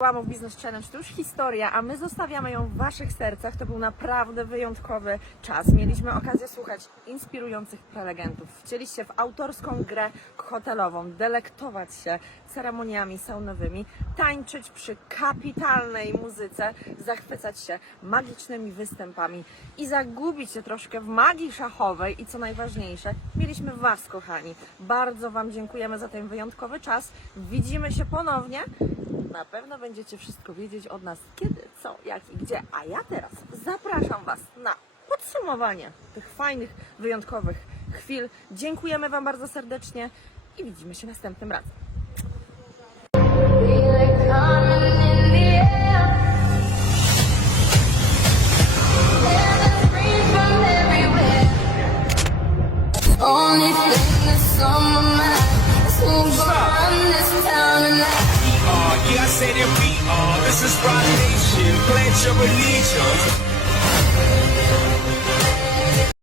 Łamów Business Challenge to już historia, a my zostawiamy ją w Waszych sercach. To był naprawdę wyjątkowy czas. Mieliśmy okazję słuchać inspirujących prelegentów. Wcieliście w autorską grę hotelową, delektować się ceremoniami saunowymi, tańczyć przy kapitalnej muzyce, zachwycać się magicznymi występami i zagubić się troszkę w magii szachowej i co najważniejsze, mieliśmy Was, kochani. Bardzo Wam dziękujemy za ten wyjątkowy czas. Widzimy się ponownie. Na pewno będziecie wszystko wiedzieć od nas kiedy, co, jak i gdzie. A ja teraz zapraszam Was na podsumowanie tych fajnych, wyjątkowych chwil. Dziękujemy Wam bardzo serdecznie i widzimy się następnym razem. Only thing that's on my say that we are. This is Rock Nation. Pledge your allegiance.